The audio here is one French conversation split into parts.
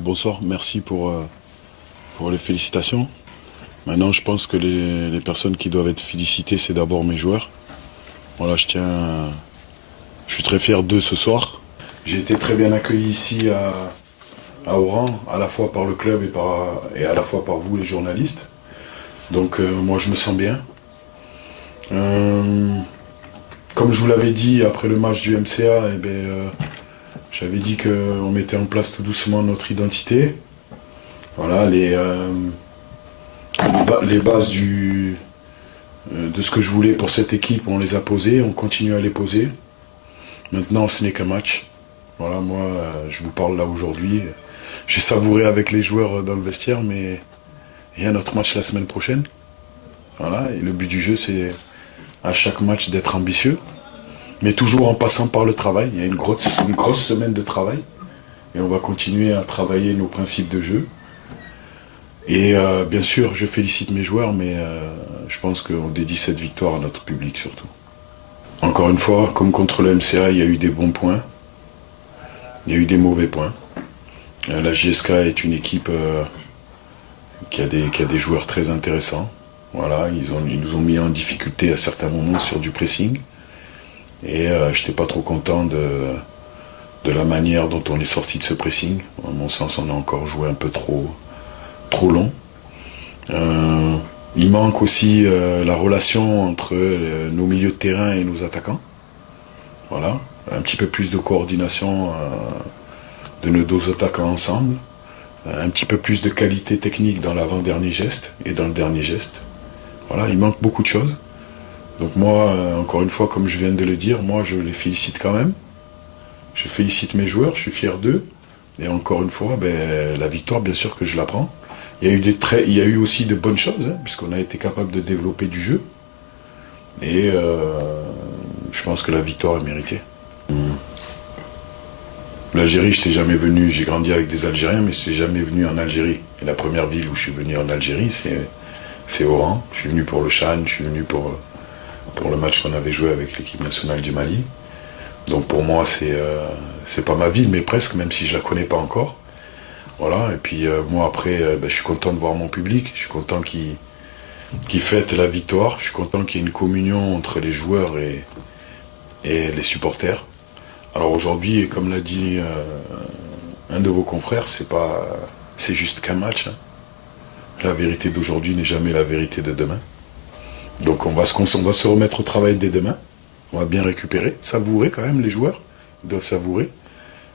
Bonsoir, merci pour les félicitations. Maintenant, je pense que les personnes qui doivent être félicitées, c'est d'abord mes joueurs. Voilà, je suis très fier d'eux ce soir. J'ai été très bien accueilli ici à Oran, à la fois par le club et à la fois par vous, les journalistes. Donc, moi, je me sens bien. Comme je vous l'avais dit après le match du MCA, j'avais dit qu'on mettait en place tout doucement notre identité. Voilà, les bases de ce que je voulais pour cette équipe, on les a posées, on continue à les poser. Maintenant, ce n'est qu'un match. Voilà, moi, je vous parle là aujourd'hui. J'ai savouré avec les joueurs dans le vestiaire, mais il y a notre match la semaine prochaine. Voilà, et le but du jeu, c'est à chaque match d'être ambitieux, mais toujours en passant par le travail. Il y a une grosse semaine de travail, et on va continuer à travailler nos principes de jeu. Et bien sûr, je félicite mes joueurs, mais je pense qu'on dédie cette victoire à notre public surtout. Encore une fois, comme contre le MCA, il y a eu des bons points, il y a eu des mauvais points. La JSK est une équipe qui a des joueurs très intéressants. Voilà, ils nous ont mis en difficulté à certains moments sur du pressing. Et je n'étais pas trop content de la manière dont on est sorti de ce pressing. À mon sens, on a encore joué un peu trop long. Il manque aussi la relation entre nos milieux de terrain et nos attaquants. Voilà, un petit peu plus de coordination de nos deux attaquants ensemble, un petit peu plus de qualité technique dans l'avant-dernier geste et dans le dernier geste. Voilà, il manque beaucoup de choses. Donc moi, encore une fois, comme je viens de le dire, moi je les félicite quand même. Je félicite mes joueurs, je suis fier d'eux. Et encore une fois, la victoire, bien sûr que je la prends. Il y a eu aussi de bonnes choses, hein, puisqu'on a été capable de développer du jeu. Et je pense que la victoire est méritée. L'Algérie, je n'étais jamais venu, j'ai grandi avec des Algériens, mais je n'étais jamais venu en Algérie. Et la première ville où je suis venu en Algérie, c'est Oran. Je suis venu pour le Chan, je suis venu pour le match qu'on avait joué avec l'équipe nationale du Mali. Donc pour moi, c'est pas ma ville, mais presque, même si je la connais pas encore. Voilà, et puis moi après, je suis content de voir mon public, je suis content qu'il fête la victoire, je suis content qu'il y ait une communion entre les joueurs et les supporters. Alors aujourd'hui, comme l'a dit un de vos confrères, c'est juste qu'un match. Hein. La vérité d'aujourd'hui n'est jamais la vérité de demain. Donc on va se remettre au travail dès demain. On va bien récupérer, savourer quand même les joueurs, ils doivent savourer.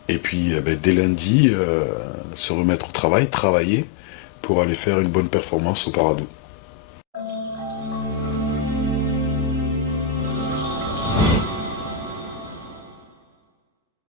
Et puis dès lundi, se remettre au travail, travailler pour aller faire une bonne performance au Paradou.